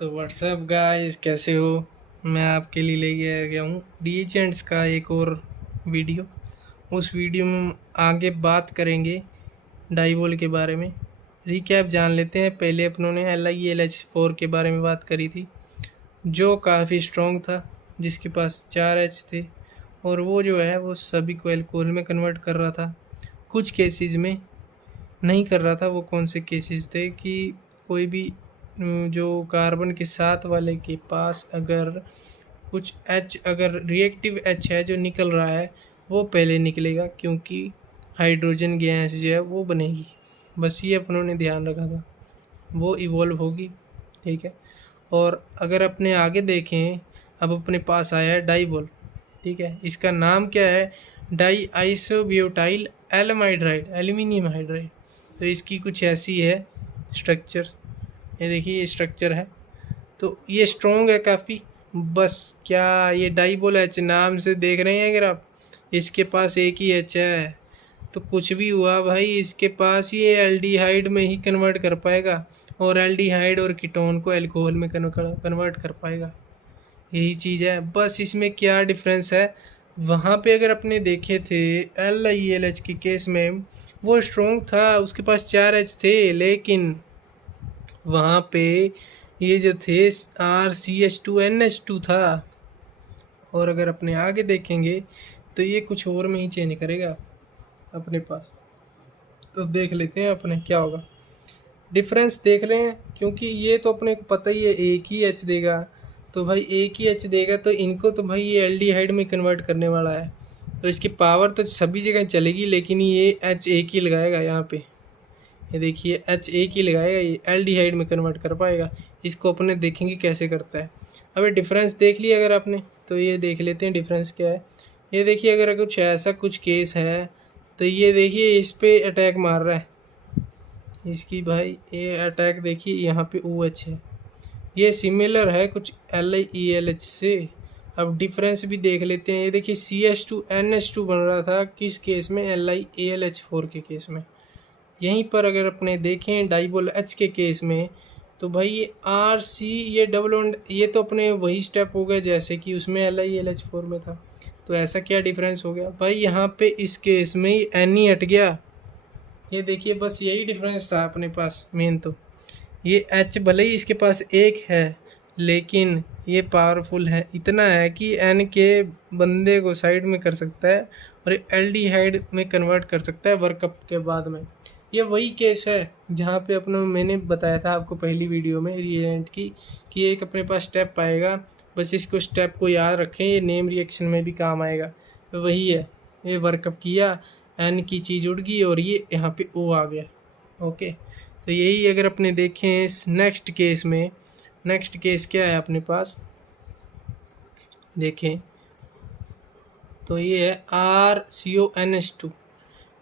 तो WhatsApp guys, कैसे हो। मैं आपके लिए ले गया हूँ डीएजेंट्स का एक और वीडियो। उस वीडियो में हम आगे बात करेंगे डाइवोल के बारे में। रिकैप जान लेते हैं। पहले अपनों ने LIELH4 के बारे में बात करी थी, जो काफ़ी स्ट्रॉन्ग था, जिसके पास 4 एच थे, और वो जो है वो सभी को एल्कोहल में कन्वर्ट कर रहा था। कुछ केसेस में नहीं कर रहा था। वो कौन से केसेस थे कि कोई भी जो कार्बन के साथ वाले के पास अगर कुछ एच, अगर रिएक्टिव एच है जो निकल रहा है, वो पहले निकलेगा, क्योंकि हाइड्रोजन गैस जो है वो बनेगी। बस ये अपनों ने ध्यान रखा था, वो इवॉल्व होगी। ठीक है। और अगर अपने आगे देखें, अब अपने पास आया है डाइवोल। ठीक है। इसका नाम क्या है? डाई आइसोब्यूटाइल एलमाइड एल्यूमिनियम हाइड्राइड। तो इसकी कुछ ऐसी है स्ट्रक्चर। ये देखिए, ये स्ट्रक्चर है। तो ये स्ट्रॉन्ग है काफ़ी। बस क्या ये डाइवोल एच नाम से देख रहे हैं अगर आप, इसके पास एक ही एच है, तो कुछ भी हुआ भाई, इसके पास ये एल्डिहाइड में ही कन्वर्ट कर पाएगा, और एल्डिहाइड और कीटोन को अल्कोहल में कन्वर्ट कर पाएगा। यही चीज़ है। बस इसमें क्या डिफरेंस है, वहाँ पे अगर अपने देखे थे LIELH के केस में, वो स्ट्रॉन्ग था, उसके पास 4 एच थे, लेकिन वहाँ पे ये जो थे RCH2NH2 था। और अगर अपने आगे देखेंगे तो ये कुछ और में ही चेंज करेगा अपने पास। तो देख लेते हैं अपने क्या होगा, डिफरेंस देख रहे हैं, क्योंकि ये तो अपने को पता ही है एक ही एच देगा। तो भाई एक ही एच देगा, तो इनको तो भाई ये एल्डिहाइड में कन्वर्ट करने वाला है, तो इसकी पावर तो सभी जगह चलेगी, लेकिन ये एच एक ही लगाएगा यहाँ पे। ये देखिए, एच एक ही लगाएगा, ये एल्डिहाइड में कन्वर्ट कर पाएगा। इसको अपने देखेंगे कैसे करता है। अब ये डिफरेंस देख लिया अगर आपने, तो ये देख लेते हैं डिफरेंस क्या है। ये देखिए, अगर कुछ ऐसा कुछ केस है, तो ये देखिए इस पे अटैक मार रहा है, इसकी भाई ये अटैक देखिए यहाँ पे OH है। ये सिमिलर है कुछ LIELH से। अब डिफरेंस भी देख लेते हैं। ये देखिए CH2NH2 बन रहा था किस केस में? LIELH4 के केस में। यहीं पर अगर अपने देखें डाइवोल H के केस में, तो भाई ये RC, ये डबल बॉन्ड, ये तो अपने वही स्टेप हो गए जैसे कि उसमें LIELH4 में था। तो ऐसा क्या डिफरेंस हो गया भाई? यहाँ पे इस केस में ही N ही हट गया। ये देखिए, बस यही डिफरेंस था अपने पास मेन। तो ये H भले ही इसके पास एक है, लेकिन ये पावरफुल है, इतना है कि N के बंदे को साइड में कर सकता है, और एल्डिहाइड में कन्वर्ट कर सकता है वर्कअप के बाद में। ये वही केस है जहाँ पे अपने मैंने बताया था आपको पहली वीडियो में रिएजेंट की, कि एक अपने पास स्टेप आएगा, बस इसको स्टेप को याद रखें, ये नेम रिएक्शन में भी काम आएगा। तो वही है, ये वर्कअप किया, N की चीज़ उड़ गई, और ये यहाँ पे O आ गया। ओके। तो यही अगर अपने देखें इस नेक्स्ट केस में, नेक्स्ट केस क्या है अपने पास देखें, तो ये है RCONH2,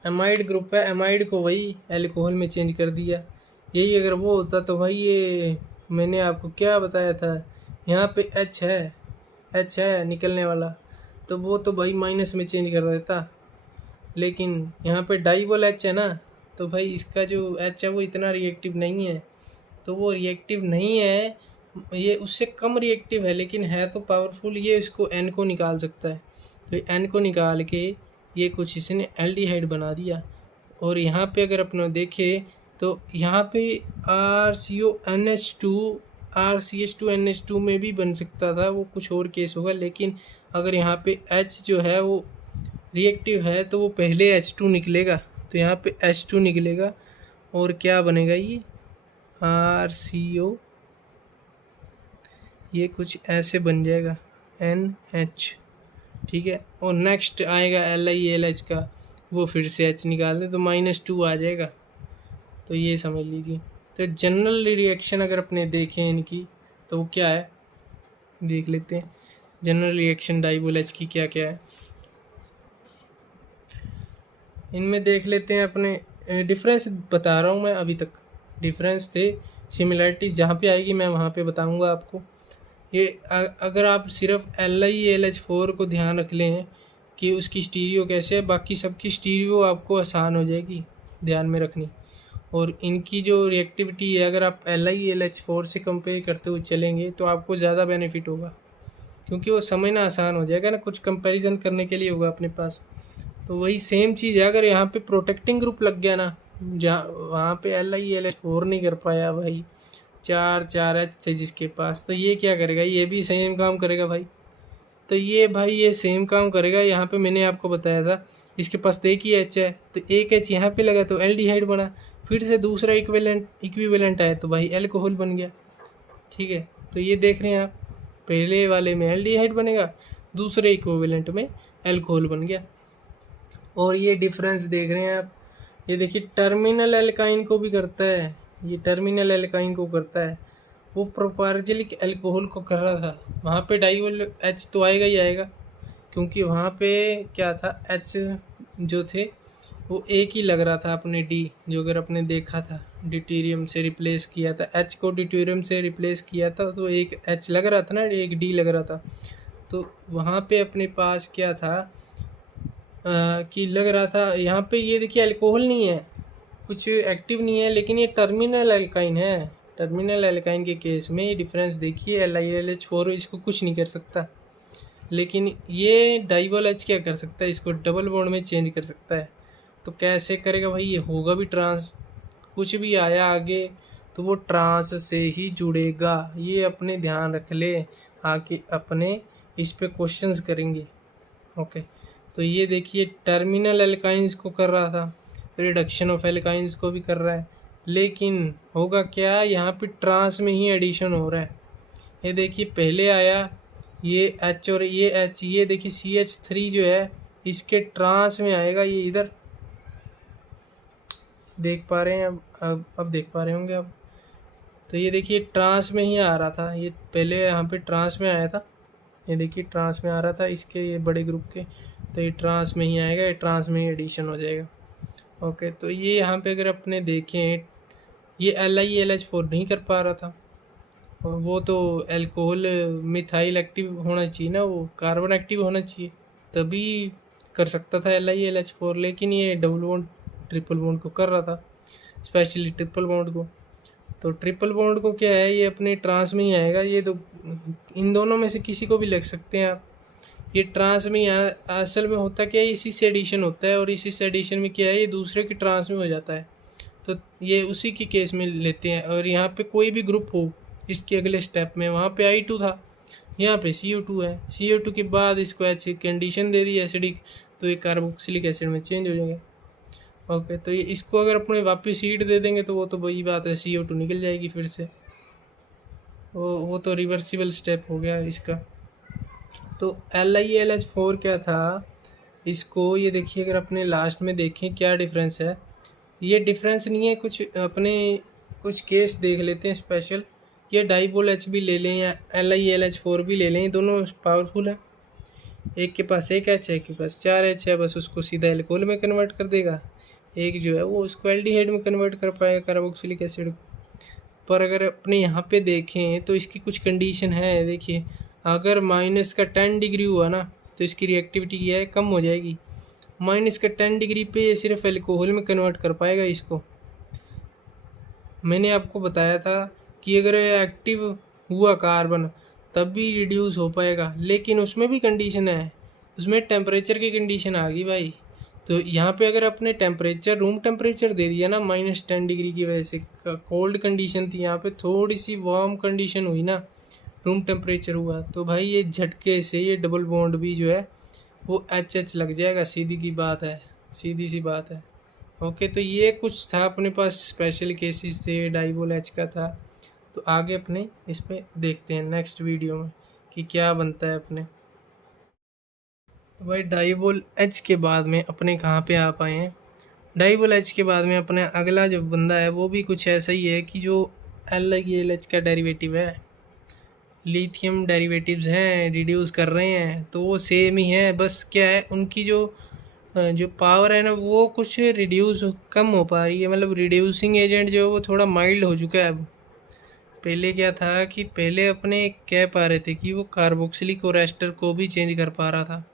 एमाइड ग्रुप है। एमाइड को वही एल्कोहल में चेंज कर दिया। यही अगर वो होता तो भाई ये मैंने आपको क्या बताया था, यहाँ पे H है निकलने वाला, तो वो तो भाई माइनस में चेंज कर देता। लेकिन यहाँ पे डाइवोल H है ना, तो भाई इसका जो H है वो इतना रिएक्टिव नहीं है। तो वो रिएक्टिव नहीं है, ये उससे कम रिएक्टिव है, लेकिन है तो पावरफुल। ये इसको N को निकाल सकता है, तो N को निकाल के ये कुछ इसने एल्डिहाइड बना दिया। और यहाँ पे अगर अपने देखें, तो यहाँ पे RCH2NH2 में भी बन सकता था, वो कुछ और केस होगा। लेकिन अगर यहाँ पे H जो है वो रिएक्टिव है, तो वो पहले H2 निकलेगा, तो यहाँ पे H2 निकलेगा, और क्या बनेगा ये RCO, ये कुछ ऐसे बन जाएगा NH। ठीक है। और नेक्स्ट आएगा LIELH का, वो फिर से H निकाल दें तो -2 आ जाएगा। तो ये समझ लीजिए। तो जनरल रिएक्शन अगर अपने देखें इनकी, तो वो क्या है देख लेते हैं। जनरल रिएक्शन डाइवोल H की क्या क्या है, इनमें देख लेते हैं अपने। डिफरेंस बता रहा हूँ मैं, अभी तक डिफरेंस थे, सिमिलरिटी जहाँ पे आएगी मैं वहाँ पे बताऊँगा आपको। ये अगर आप सिर्फ LIELH4 को ध्यान रख लें कि उसकी स्टीरियो कैसे है, बाकी सबकी स्टीरियो आपको आसान हो जाएगी ध्यान में रखनी। और इनकी जो रिएक्टिविटी है अगर आप LiAlH4 से कंपेयर करते हुए चलेंगे तो आपको ज़्यादा बेनिफिट होगा, क्योंकि वो समझना आसान हो जाएगा ना, कुछ कंपैरिजन करने के लिए होगा अपने पास। तो वही सेम चीज़ है, अगर यहाँ पे प्रोटेक्टिंग ग्रुप लग गया ना, जहाँ वहाँ पे LiAlH4 नहीं कर पाया भाई, 4 थे जिसके पास, तो ये क्या करेगा, ये भी सेम काम करेगा भाई। तो ये सेम काम करेगा। यहाँ पे मैंने आपको बताया था इसके पास तो एक ही एच है, तो एक एच यहाँ पे लगा तो एल्डिहाइड बना, फिर से दूसरा इक्विवेलेंट आया तो भाई एल्कोहल बन गया। ठीक है, तो ये देख रहे हैं आप, पहले वाले में एल्डिहाइड बनेगा, दूसरे इक्विवेलेंट में एल्कोहल बन गया। और ये डिफरेंस देख रहे हैं आप, ये देखिए टर्मिनल एल्काइन को भी करता है, ये टर्मिनल एल्काइन को करता है, वो प्रोपार्जिलिक एल्कोहल को कर रहा था। वहाँ पे डाइवोल एच तो आएगा ही आएगा, क्योंकि वहाँ पे क्या था, एच जो थे वो एक ही लग रहा था अपने डी, जो अगर अपने देखा था ड्यूटेरियम से रिप्लेस किया था, एच को ड्यूटेरियम से रिप्लेस किया था तो एक एच लग रहा था ना, एक डी लग रहा था। तो वहाँ पे अपने पास क्या था कि लग रहा था यहाँ पे, ये देखिए अल्कोहल नहीं है, कुछ एक्टिव नहीं है, लेकिन ये टर्मिनल एल्काइन है। टर्मिनल एल्काइन के केस में ये डिफरेंस देखिए, LiAlH4 इसको कुछ नहीं कर सकता, लेकिन ये डाइवोल एच क्या कर सकता है, इसको डबल बॉन्ड में चेंज कर सकता है। तो कैसे करेगा भाई, ये होगा भी ट्रांस, कुछ भी आया आगे तो वो ट्रांस से ही जुड़ेगा, ये अपने ध्यान रख ले, आके अपने इस पे क्वेश्चंस करेंगे। ओके, तो ये देखिए टर्मिनल एल्काइंस को कर रहा था, रिडक्शन ऑफ एल्काइंस को भी कर रहा है, लेकिन होगा क्या, यहाँ पे ट्रांस में ही एडिशन हो रहा है। ये देखिए पहले आया ये एच और ये एच, ये देखिए CH3 जो है इसके ट्रांस में आएगा, ये इधर देख पा रहे हैं अब देख पा रहे होंगे अब। तो ये देखिए ट्रांस में ही आ रहा था, ये पहले यहाँ पे ट्रांस में आया था, ये देखिए ट्रांस में आ रहा था इसके, ये बड़े ग्रुप के, तो ये ट्रांस में ही आएगा, ये ट्रांस में ही एडिशन हो जाएगा। ओके, तो ये यहाँ पे अगर अपने देखें, ये LiAlH4 नहीं कर पा रहा था, वो तो अल्कोहल मिथाइल एक्टिव होना चाहिए ना, वो कार्बन एक्टिव होना चाहिए तभी कर सकता था LiAlH4, लेकिन ये डबल बॉन्ड ट्रिपल बॉन्ड को कर रहा था, स्पेशली ट्रिपल बॉन्ड को। तो ट्रिपल बॉन्ड को क्या है, ये अपने ट्रांस में ही आएगा, ये तो इन दोनों में से किसी को भी लग सकते हैं आप, ये ट्रांस में ही असल में होता क्या है, इसी से एडिशन होता है, और इसी से एडिशन में क्या है, ये दूसरे के ट्रांस में हो जाता है, तो ये उसी की केस में लेते हैं। और यहाँ पे कोई भी ग्रुप हो इसके अगले स्टेप में, वहाँ पे I2 था, यहाँ पे CO2 है, CO2 के बाद इसको ऐसी कंडीशन दे दी एसिडिक, तो ये कार्बोक्सिलिक एसिड में चेंज हो जाएंगे। ओके, तो ये इसको अगर अपने वापस हीट दे देंगे तो वो तो वही बात है, CO2 निकल जाएगी फिर से, वो तो रिवर्सिबल स्टेप हो गया इसका। तो LiAlH4 क्या था, इसको ये देखिए अगर अपने लास्ट में देखें क्या डिफरेंस है, ये डिफरेंस नहीं है कुछ, अपने कुछ केस देख लेते हैं स्पेशल, ये डाइपोल एच भी ले लें या LiAlH4 भी ले लें, दोनों पावरफुल है। एक के पास एक एच है, एक के पास 4 एच है, बस उसको सीधा एल्कोहल में कन्वर्ट कर देगा, एक जो है वो उसको एल्डिहाइड में कन्वर्ट कर पाएगा, कार्बोक्सिलिक एसिड को। पर अगर अपने यहाँ पे देखें तो इसकी कुछ कंडीशन है, देखिए अगर माइनस का 10 डिग्री हुआ ना तो इसकी रिएक्टिविटी क्या है, कम हो जाएगी। माइनस का 10 डिग्री पे ये सिर्फ एल्कोहल में कन्वर्ट कर पाएगा इसको। मैंने आपको बताया था कि अगर एक्टिव हुआ कार्बन तब भी रिड्यूस हो पाएगा, लेकिन उसमें भी कंडीशन है, उसमें टेम्परेचर की कंडीशन आ गई भाई। तो यहाँ पे अगर अपने टेम्परेचर रूम टेम्परेचर दे दिया ना -10 डिग्री की वजह से, कोल्ड कंडीशन थी, यहाँ पे थोड़ी सी वार्म कंडीशन हुई ना, रूम टेम्परेचर हुआ, तो भाई ये झटके से ये डबल बॉन्ड भी जो है वो HH लग जाएगा, सीधी की बात है, सीधी सी बात है। ओके, तो ये कुछ था अपने पास स्पेशल केसेस थे, डाइपोल एच का था। तो आगे अपने इस पे देखते हैं नेक्स्ट वीडियो में कि क्या बनता है अपने। तो भाई डाइपोल एच के बाद में अपने कहाँ पे आ पाए हैं, डाइपोल एच के बाद में अपने अगला जो बंदा है वो भी कुछ ऐसा ही है कि जो LiAlH का डेरिवेटिव है, लिथियम डेरिवेटिव्स हैं, रिड्यूस कर रहे हैं, तो वो सेम ही है, बस क्या है उनकी जो पावर है ना वो कुछ रिड्यूस कम हो पा रही है, मतलब रिड्यूसिंग एजेंट जो है वो थोड़ा माइल्ड हो चुका है अब। पहले क्या था कि पहले अपने कह पा रहे थे कि वो कार्बोक्सिलिक और एस्टर को भी चेंज कर पा रहा था,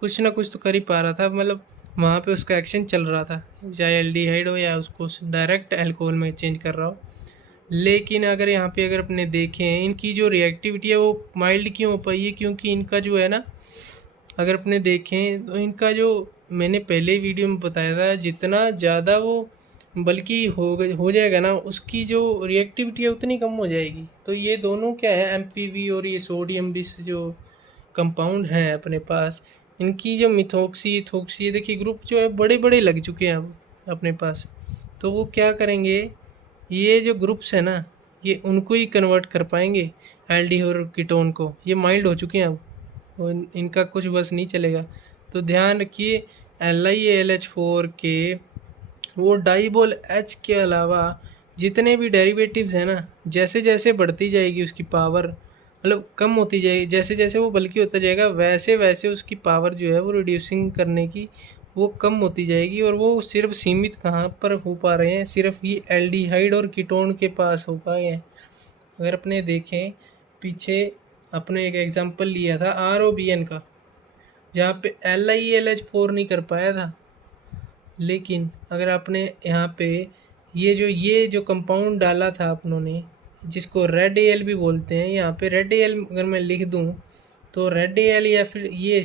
कुछ ना कुछ तो कर ही पा रहा था, मतलब वहाँ पे उसका एक्शन चल रहा था, चाहे एल्डिहाइड हो या उसको डायरेक्ट अल्कोहल में चेंज कर रहा हो। लेकिन अगर यहाँ पे अगर अपने देखें इनकी जो रिएक्टिविटी है वो माइल्ड क्यों हो पाई है, क्योंकि इनका जो है ना, अगर अपने देखें तो इनका जो मैंने पहले वीडियो में बताया था, जितना ज़्यादा वो बल्कि हो जाएगा ना, उसकी जो रिएक्टिविटी है उतनी कम हो जाएगी। तो ये दोनों क्या है, एमपीवी और ये सोडियम बिस जो कंपाउंड हैं अपने पास, इनकी जो मिथॉक्सी इथॉक्सी देखिए ग्रुप जो है बड़े बड़े लग चुके हैं अब अपने पास। तो वो क्या करेंगे, ये जो ग्रुप्स है ना, ये उनको ही कन्वर्ट कर पाएंगे एल्डिहाइड और कीटोन को। ये माइल्ड हो चुके हैं अब, इनका कुछ बस नहीं चलेगा। तो ध्यान रखिए LiAlH4 के वो डाइबोल H के अलावा जितने भी डेरिवेटिव्स हैं ना, जैसे जैसे बढ़ती जाएगी उसकी पावर, मतलब कम होती जाएगी, जैसे जैसे वो बल्कि होता जाएगा वैसे वैसे उसकी पावर जो है वो रिड्यूसिंग करने की वो कम होती जाएगी। और वो सिर्फ सीमित कहाँ पर हो पा रहे हैं, सिर्फ ये एल्डिहाइड और कीटोन के पास हो पाए हैं। अगर अपने देखें पीछे अपने एक एग्जांपल लिया था ROBN का, जहाँ पे LiAlH4 नहीं कर पाया था। लेकिन अगर आपने यहाँ पे ये जो कंपाउंड डाला था अपनों ने, जिसको रेड एल भी बोलते हैं, यहाँ पे रेड एल अगर मैं लिख दूँ तो रेड एल या फिर ये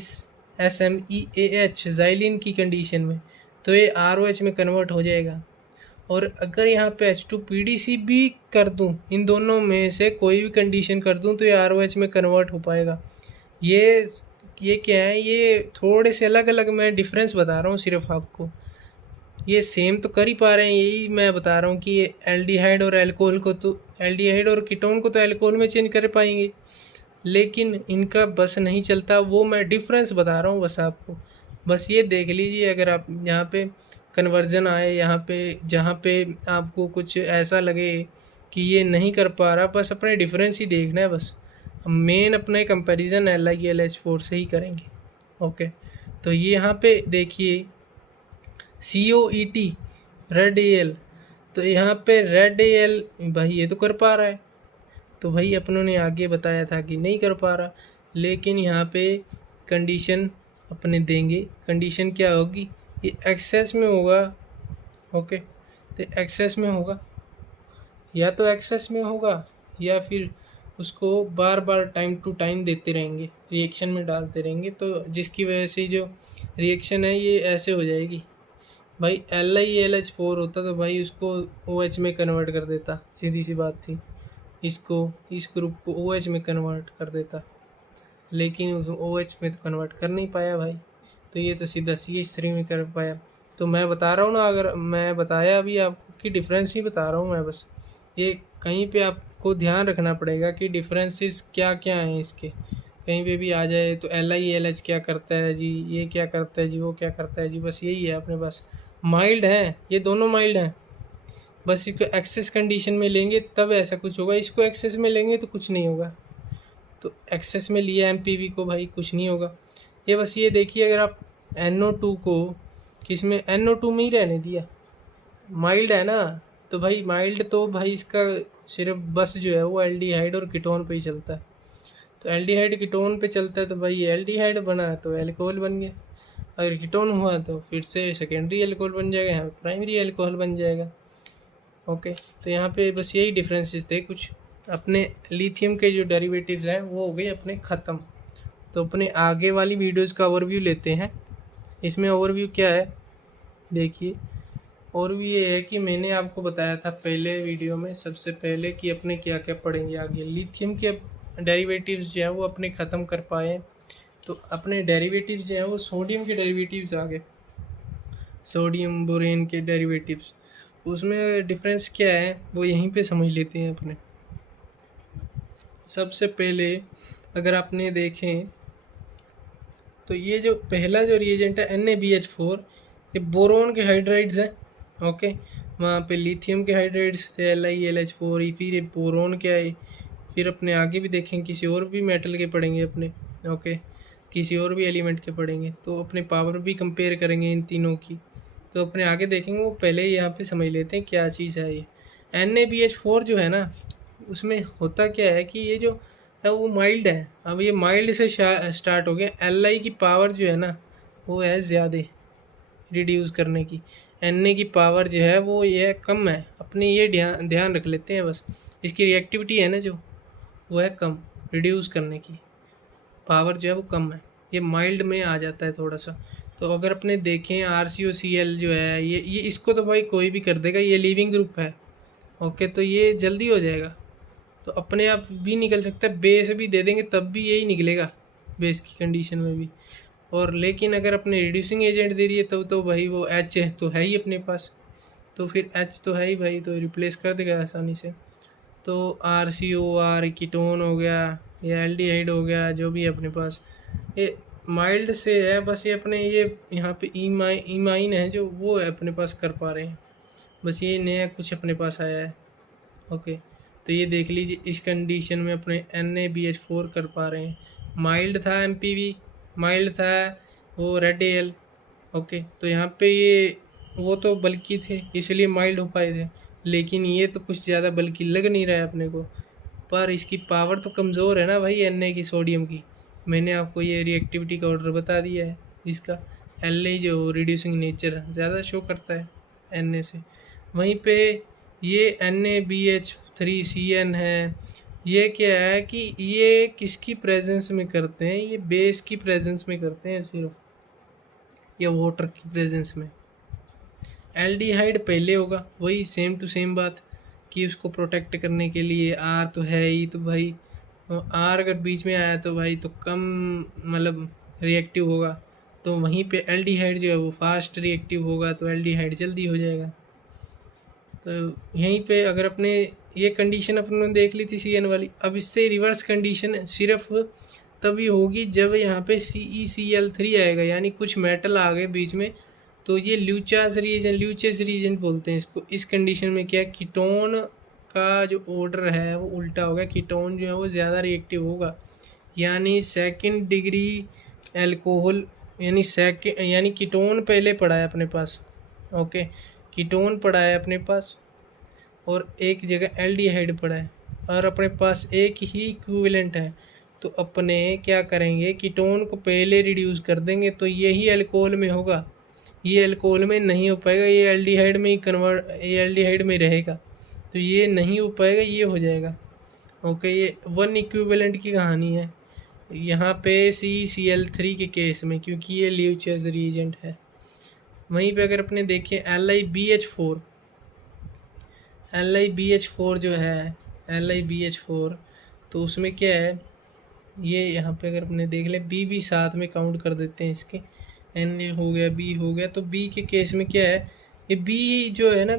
SMEAH ज़ाइलिन की कंडीशन में, तो ये ROH में कन्वर्ट हो जाएगा। और अगर यहाँ पे H2PDC भी कर दूँ, इन दोनों में से कोई भी कंडीशन कर दूँ तो ये ROH में कन्वर्ट हो पाएगा। ये क्या है, ये थोड़े से अलग अलग मैं डिफरेंस बता रहा हूँ सिर्फ आपको। ये सेम तो कर ही पा रहे हैं, यही मैं बता रहा हूँ कि ये एल्डिहाइड और अल्कोहल को तो एल्डिहाइड और कीटोन को तो अल्कोहल में चेंज कर पाएंगे, लेकिन इनका बस नहीं चलता। वो मैं डिफरेंस बता रहा हूँ बस आपको। बस ये देख लीजिए, अगर आप यहाँ पे कन्वर्जन आए, यहाँ पे जहाँ पे आपको कुछ ऐसा लगे कि ये नहीं कर पा रहा, बस अपने डिफरेंस ही देखना है। बस हम मेन अपने कंपैरिजन LiAlH4 से ही करेंगे। ओके, तो ये यहाँ पे देखिए COET रेड एल, तो यहाँ पे रेड एल भाई ये तो कर पा रहा है, तो भाई अपनों ने आगे बताया था कि नहीं कर पा रहा। लेकिन यहाँ पे कंडीशन अपने देंगे, कंडीशन क्या होगी, ये एक्सेस में होगा। ओके, तो एक्सेस में होगा, या तो एक्सेस में होगा या फिर उसको बार बार टाइम टू टाइम देते रहेंगे, रिएक्शन में डालते रहेंगे, तो जिसकी वजह से जो रिएक्शन है ये ऐसे हो जाएगी। भाई LiAlH4 होता तो भाई उसको OH में कन्वर्ट कर देता, सीधी सी बात थी, इसको इस ग्रुप को OH में कन्वर्ट कर देता, लेकिन उस OH में तो कन्वर्ट कर नहीं पाया भाई, तो ये तो सीधा CH3 में कर पाया। तो मैं बता रहा हूँ ना, अगर मैं बताया अभी आपको कि डिफरेंस ही बता रहा हूँ मैं, बस ये कहीं पे आपको ध्यान रखना पड़ेगा कि डिफरेंसेस क्या क्या हैं इसके, कहीं पे भी आ जाए तो LiAlH क्या करता है जी, ये क्या करता है जी, वो क्या करता है जी, बस यही है अपने पास। माइल्ड हैं ये दोनों, माइल्ड हैं, बस इसको एक्सेस कंडीशन में लेंगे तब ऐसा कुछ होगा, इसको एक्सेस में लेंगे तो कुछ नहीं होगा। तो एक्सेस में लिया MPV को भाई कुछ नहीं होगा। ये बस ये देखिए, अगर आप NO2 को किस में NO2 में ही रहने दिया, माइल्ड है ना, तो भाई माइल्ड तो भाई इसका सिर्फ बस जो है वो एल्डिहाइड और कीटोन पे ही चलता है। तो एल्डिहाइड कीटोन पे चलता है तो भाई एल्डिहाइड बना तो अल्कोहल बन गया, अगर कीटोन हुआ तो फिर से सेकेंडरी अल्कोहल बन जाएगा, यहाँ प्राइमरी अल्कोहल बन जाएगा। ओके, तो यहाँ पे बस यही डिफरेंसेस थे कुछ। अपने लिथियम के जो डेरिवेटिव्स हैं वो हो गए अपने ख़त्म। तो अपने आगे वाली वीडियोस का ओवरव्यू लेते हैं। इसमें ओवरव्यू क्या है देखिए, ओवरव्यू ये है कि मैंने आपको बताया था पहले वीडियो में सबसे पहले कि अपने क्या क्या पढ़ेंगे आगे। लिथियम के डेरिवेटिव्स जो हैं वो अपने ख़त्म कर पाए, तो अपने डेरिवेटिव्स जो हैं वो सोडियम के डेरिवेटिव्स आ गए, सोडियम बोरेन के डेरिवेटिव्स। उसमें डिफरेंस क्या है वो यहीं पे समझ लेते हैं अपने। सबसे पहले अगर आपने देखें तो ये जो पहला जो रिएजेंट है NaBH4, ये बोरोन के हाइड्राइड्स हैं। ओके, वहाँ पे लिथियम के हाइड्राइड्स थे LiAlH4, फिर ये बोरोन के आए, फिर अपने आगे भी देखें किसी और भी मेटल के पढ़ेंगे अपने। ओके, किसी और भी एलिमेंट के पढ़ेंगे तो अपने पावर भी कंपेयर करेंगे इन तीनों की, तो अपने आगे देखेंगे। वो पहले यहाँ पे समझ लेते हैं क्या चीज़ है ये। NaBH4 जो है ना, उसमें होता क्या है कि ये जो है वो माइल्ड है। अब ये माइल्ड से स्टार्ट हो गया, Li की पावर जो है ना वो है ज़्यादा, रिड्यूस करने की। Na की पावर जो है वो ये कम है, अपने ये ध्यान रख लेते हैं बस। इसकी रिएक्टिविटी है ना जो, वो है कम, रिड्यूस करने की पावर जो है वो कम है, ये माइल्ड में आ जाता है थोड़ा सा। तो अगर अपने देखें RCOCl जो है ये इसको तो भाई कोई भी कर देगा, ये लीविंग ग्रुप है। ओके, तो ये जल्दी हो जाएगा, तो अपने आप भी निकल सकता है, बेस भी दे देंगे तब भी यही निकलेगा बेस की कंडीशन में भी। और लेकिन अगर अपने रिड्यूसिंग एजेंट दे दिए तो भाई वो H है तो है ही अपने पास, तो फिर H तो है ही भाई, तो रिप्लेस कर देगा आसानी से। तो RCOR कीटोन हो गया या एल्डिहाइड हो गया, जो भी है अपने पास, ये माइल्ड से है बस। ये अपने ये यहाँ पे इमाइन है जो, वो है अपने पास कर पा रहे हैं बस, ये नया कुछ अपने पास आया है। ओके, तो ये देख लीजिए इस कंडीशन में अपने NaBH4 कर पा रहे हैं। माइल्ड था MPV, माइल्ड था वो रेड AL। ओके, तो यहाँ पे ये वो तो बल्कि थे इसलिए माइल्ड हो पाए थे, लेकिन ये तो कुछ ज़्यादा बल्कि लग नहीं रहा है अपने को, पर इसकी पावर तो कमज़ोर है ना भाई Na की, सोडियम की। मैंने आपको ये रिएक्टिविटी का ऑर्डर बता दिया है इसका। La जो रिड्यूसिंग नेचर ज़्यादा शो करता है Na से। वहीं पे ये NaBH3CN है, ये क्या है कि ये किसकी प्रेजेंस में करते हैं, ये बेस की प्रेजेंस में करते हैं सिर्फ, या वाटर की प्रेजेंस में। एल्डिहाइड पहले होगा, वही सेम टू सेम बात कि उसको प्रोटेक्ट करने के लिए R तो है ही, तो भाई R अगर बीच में आया तो भाई तो कम मतलब रिएक्टिव होगा, तो वहीं पे एल्डिहाइड जो है वो फास्ट रिएक्टिव होगा, तो एल्डिहाइड जल्दी हो जाएगा। तो यहीं पे अगर अपने ये कंडीशन अपने देख ली थी CN वाली, अब इससे रिवर्स कंडीशन सिर्फ तभी होगी जब यहाँ पे CeCl3 आएगा, यानी कुछ मेटल आ गए बीच में, तो ये ल्यूचेस रीएजेंट बोलते हैं इसको। इस कंडीशन में क्या है, कीटोन का जो ऑर्डर है वो उल्टा होगा, कीटोन जो है वो ज़्यादा रिएक्टिव होगा, यानी सेकंड डिग्री एल्कोहल, यानी कीटोन पहले पड़ा है अपने पास। ओके, कीटोन पड़ा है अपने पास और एक जगह एल्डिहाइड पड़ा है, और अपने पास एक ही इक्विवेलेंट है, तो अपने क्या करेंगे, कीटोन को पहले रिड्यूस कर देंगे, तो यही अल्कोहल में होगा, ये अल्कोहल में नहीं हो पाएगा, ये एल्डिहाइड में ही ये एल्डिहाइड में रहेगा, तो ये नहीं हो पाएगा, ये हो जाएगा। ओके, ये वन इक्विवेलेंट की कहानी है यहाँ पे CeCl3 के केस में, क्योंकि ये ल्यूचेस रीएजेंट है। वहीं पे अगर अपने देखें LiBH4 जो है, LiBH4, तो उसमें क्या है, ये यहाँ पे अगर अपने देख ले बी भी साथ में काउंट कर देते हैं इसके, Na हो गया, B हो गया, तो B के केस में क्या है, ये B जो है ना,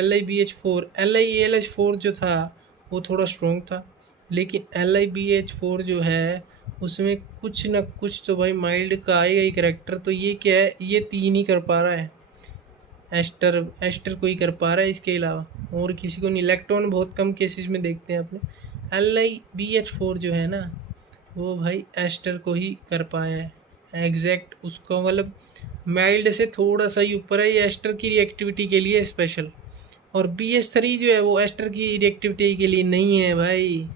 LiBH4 LiAlH4 जो था वो थोड़ा स्ट्रॉन्ग था, लेकिन LiBH4 जो है उसमें कुछ ना कुछ तो भाई माइल्ड का आएगा ही करेक्टर, तो ये क्या है, ये 3 ही कर पा रहा है, एस्टर को ही कर पा रहा है, इसके अलावा और किसी को नहीं। इलेक्ट्रॉन बहुत कम केसेस में देखते हैं अपने। LiBH4 जो है ना वो भाई एस्टर को ही कर पाया है एग्जैक्ट, उसको मतलब माइल्ड से थोड़ा सा ही ऊपर है, ये एस्टर की रिएक्टिविटी के लिए स्पेशल। और BH3 जो है वो एस्टर की रिएक्टिविटी के लिए नहीं है भाई,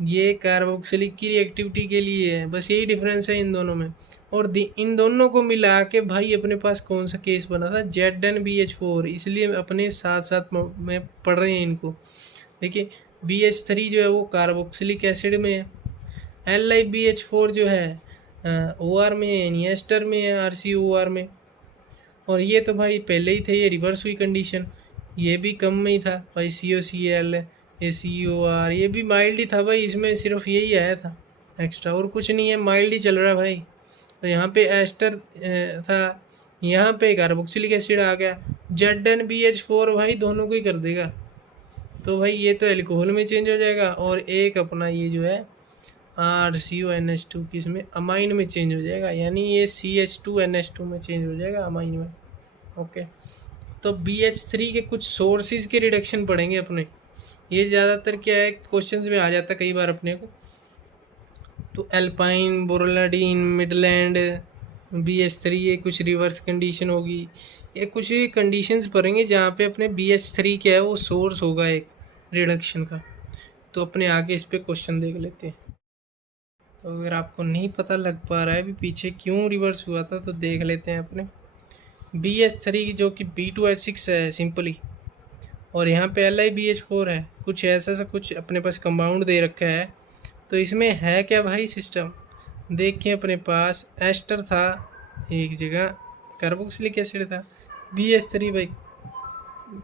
ये कार्बोक्सिलिक की रिएक्टिविटी के लिए है, बस यही डिफरेंस है इन दोनों में। और इन दोनों को मिला के भाई अपने पास कौन सा केस बना था, ZnBH4, इसलिए अपने साथ साथ में पढ़ रहे हैं इनको। देखिए BH3 जो है वो कार्बोक्सिलिक एसिड में है, LiBH4 जो है OR में है, यानी एस्टर में है, RCOR में। और ये तो भाई पहले ही थे, ये रिवर्स हुई कंडीशन, ये भी कम में ही था भाई, COCl ACOR, ये भी माइल्ड ही था भाई, इसमें सिर्फ यही आया था एक्स्ट्रा, और कुछ नहीं है, माइल्ड ही चल रहा है भाई। तो यहाँ पे एस्टर था, यहाँ पे कार्बोक्सिलिक एसिड आ गया, ZnBH4 भाई दोनों को ही कर देगा, तो भाई ये तो एल्कोहल में चेंज हो जाएगा, और एक अपना ये जो है RCONH2 किस में, अमाइन में चेंज हो जाएगा, यानी ये CH2NH2 में चेंज हो जाएगा अमाइन में। ओके, तो BH3 के कुछ सोर्सेज के रिडक्शन पढ़ेंगे अपने, ये ज़्यादातर क्या है क्वेश्चंस में आ जाता है कई बार अपने को, तो एल्पाइन, बोरोलाडीन, मिडलैंड, BH3, ये कुछ रिवर्स कंडीशन होगी, ये कुछ कंडीशंस पढ़ेंगे जहाँ पे अपने BH3 क्या है वो सोर्स होगा एक रिडक्शन का। तो अपने आगे इस पे क्वेश्चन देख लेते हैं। तो अगर आपको नहीं पता लग पा रहा है भी पीछे क्यों रिवर्स हुआ था, तो देख लेते हैं अपने। BH3 जो कि B2H6 है सिंपली, और यहाँ पे LiBH4 है। कुछ ऐसा सा कुछ अपने पास कंपाउंड दे रखा है। तो इसमें है क्या भाई सिस्टम, देखिए अपने पास एस्टर था एक जगह, कार्बोक्सिलिक एसिड था, BH3 भाई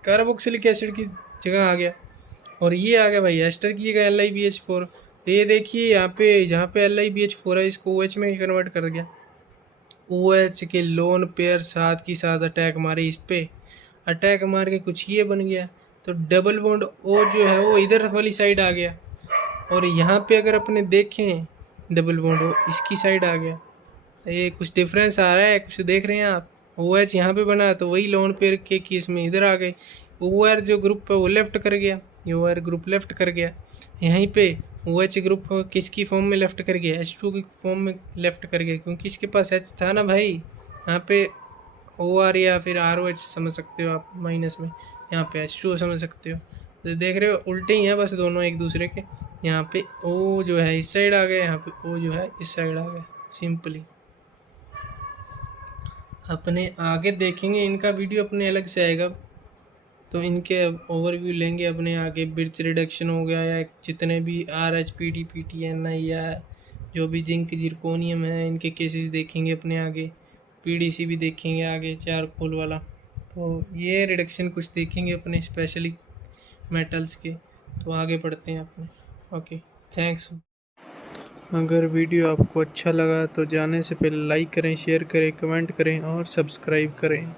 कार्बोक्सिलिक एसिड की जगह आ गया, और ये आ गया भाई एस्टर की जगह LiBH4। तो ये देखिए यहाँ पे जहाँ पे LiBH4 है इसको OH में कन्वर्ट कर दिया। OH के लोन पेयर साथ की साथ अटैक मारे इस पे, अटैक मार के कुछ ये बन गया। तो डबल बॉन्ड O जो है वो इधर वाली साइड आ गया, और यहाँ पे अगर अपने देखें डबल बॉन्ड O इसकी साइड आ गया। ये कुछ डिफरेंस आ रहा है, कुछ देख रहे हैं आप। OH यहाँ पे बना तो वही लोन पेयर के केस में इधर आ गए। OR जो ग्रुप है वो लेफ्ट कर गया, ये OR ग्रुप लेफ्ट कर गया। यहीं पे OH ग्रुप किसकी फॉर्म में लेफ्ट कर गया, H2 की फॉर्म में लेफ्ट कर गया, क्योंकि इसके पास H था ना भाई। यहाँ पे OR या फिर ROH समझ सकते हो आप माइनस में, यहाँ पे H2 समझ सकते हो। तो देख रहे हो उल्टे ही हैं बस दोनों एक दूसरे के। यहाँ पे O जो है इस साइड आ गया, यहाँ पे O जो है इस साइड आ गया सिंपली। अपने आगे देखेंगे, इनका वीडियो अपने अलग से आएगा, तो इनके ओवरव्यू लेंगे अपने आगे। बिर्च रिडक्शन हो गया या जितने भी RH PD PTNI या जो भी जिंक जिरकोनियम है इनके केसेस देखेंगे अपने आगे। PDC भी देखेंगे आगे चारकोल वाला। तो ये रिडक्शन कुछ देखेंगे अपने स्पेशली मेटल्स के। तो आगे बढ़ते हैं अपने। Okay, thanks. अगर वीडियो आपको अच्छा लगा तो जाने से पहले लाइक करें, शेयर करें, कमेंट करें और सब्सक्राइब करें।